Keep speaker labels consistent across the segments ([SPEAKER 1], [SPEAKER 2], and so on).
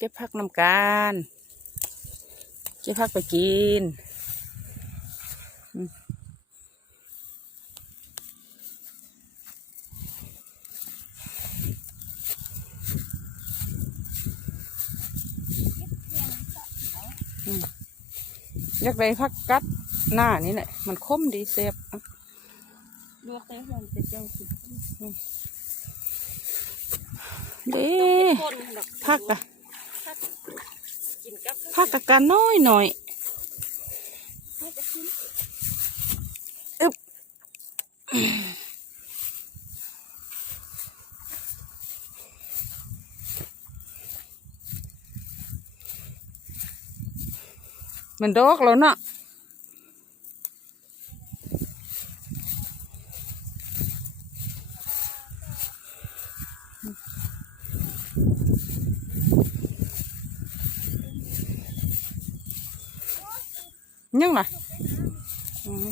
[SPEAKER 1] เก็บผักนำการเก็บผักไปกินอืมอืมอยากได้ผักกัดหน้านี่แหละมันคมดีเสียบอะ
[SPEAKER 2] ลวกได้มันเป็นจังสิ
[SPEAKER 1] เด้
[SPEAKER 2] คนดอก
[SPEAKER 1] ผักอะ
[SPEAKER 2] กิน กับ
[SPEAKER 1] ผักกะกันน้อยหน่อย
[SPEAKER 2] ให้จะกิน
[SPEAKER 1] อึบมันดอกแล้วเนาะ ยังล่ะอืม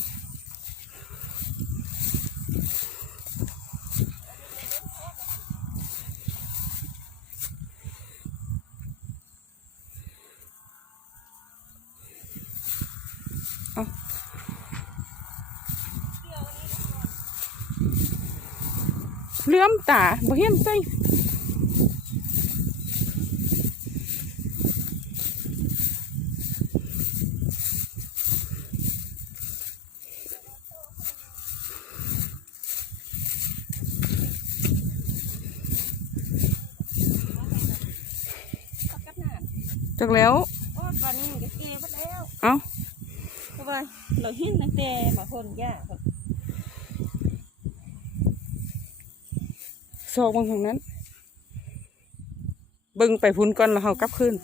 [SPEAKER 1] เหลื่อมตาบ่เห็นใจจักแล้ว
[SPEAKER 2] โอ้ตอนนี้มันก็เกยไปแล้ว
[SPEAKER 1] เอ้า
[SPEAKER 2] เพราะว่าเราเห็นตั้งแต่มาคนยากครับ
[SPEAKER 1] ซอกเบางทางนั้น เบิ่งไปพุ่นก่อนแล้วเฮากลับคืน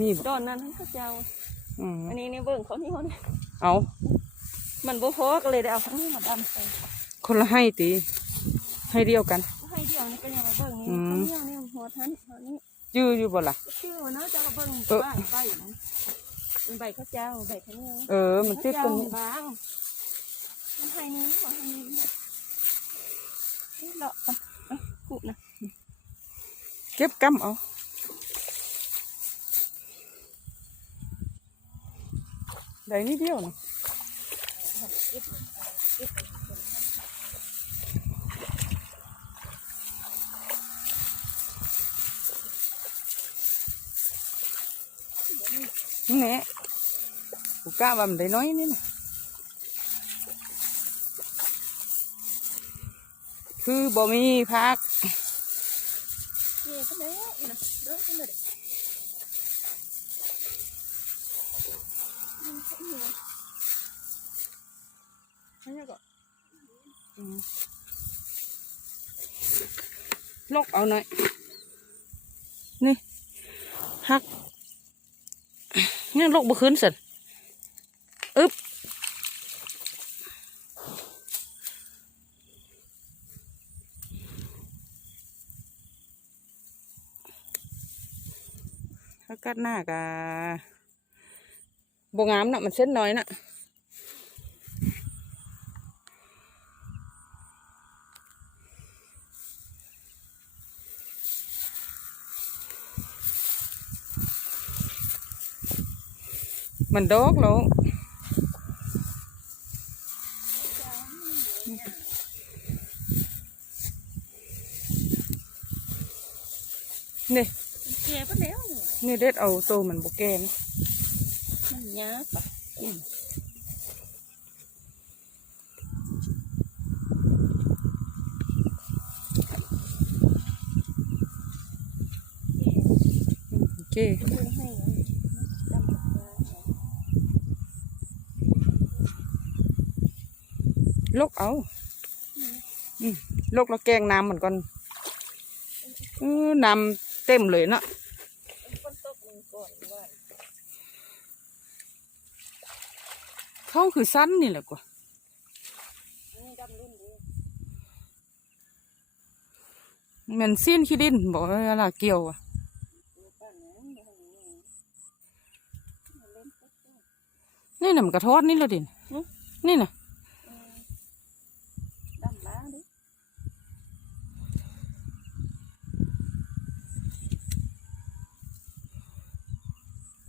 [SPEAKER 1] นี่บ่
[SPEAKER 2] ตอนนั้นเขาเจ้า
[SPEAKER 1] อืม
[SPEAKER 2] อันนี้เนี่ยเบิ่งเขานี่เขาเนี่ย
[SPEAKER 1] เอา
[SPEAKER 2] มันบ่พอก็เลยได้เอาทั้งนี้มาดำใส่
[SPEAKER 1] คนละให้ตีให้เดียวกัน
[SPEAKER 2] ให้เดียวนี่ก็ยังมาเบิ่งนี่
[SPEAKER 1] อืม
[SPEAKER 2] เขาเนี่ยนี่หัวทันหัวนี้
[SPEAKER 1] ยื้ออยู่บ่ล่ะ
[SPEAKER 2] ชื่อว่าเนาะจะมาเบิ่ง
[SPEAKER 1] เออ
[SPEAKER 2] บ้านใบนั้นเป็นใบข้าวเจ้าใบข้าวเหนียว
[SPEAKER 1] เออมันติดกันนี่
[SPEAKER 2] บางมันให้นี้ว่าให้นี้เนี่ยนี่เลาะกันเอากุนะ
[SPEAKER 1] เก็บกำเอาได้นิดเดียวนะ นี่กูกล้าว่ามันได้น้อยนี่นะคือบ่มีพัก
[SPEAKER 2] เกี่ยก็แล้วอีนะเด้อขึ้นมาเด้ออืมเขาเหนียวอันนี้ก็
[SPEAKER 1] ลกเอาหน่อย นี่หัก นี่ลกบ่ขึ้นสิอึบถ้ากัดหน้ากะบงามนะมันเส้นน้อยน่ะ มันดอกแล้วนี่
[SPEAKER 2] เกี่ยก็แล้วเนี่ย
[SPEAKER 1] นี่เด็ดเอาตัวมันบกแกน
[SPEAKER 2] มันยากปะ
[SPEAKER 1] โอเค
[SPEAKER 2] เกี่ยให้ดำกับปลา
[SPEAKER 1] ลกเอาลกแล้วแกงน้ำเหมือนกันน้ำเต็มเลยเนาะเขาคือสั้นนี่แหละกว่า
[SPEAKER 2] อันนี้ดำรุ่น
[SPEAKER 1] ซีนสิ้นขี้ดินบอกว่าอะเกี่ยวอะ
[SPEAKER 2] ดูป้านนั้นดูทางนี้มันเล่นปุ๊บปุ๊บ
[SPEAKER 1] นี่น่ะมันกระทอดนี่และดินนี่น่ะ
[SPEAKER 2] ดำล้างดิ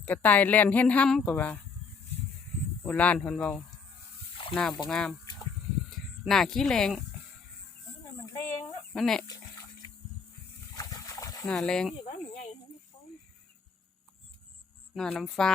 [SPEAKER 1] ระต่ายแล่นเห็นห้ำก็ว่าโบราณคนเบาหน้าบ่งาม หน้าขี้แรง
[SPEAKER 2] นี่มันแรงเนาะ
[SPEAKER 1] นั่นแหละหน้าแรง
[SPEAKER 2] ที่ว่ามันใหญ่ให้มันฟ้อง
[SPEAKER 1] หน้าน้ำฟ้า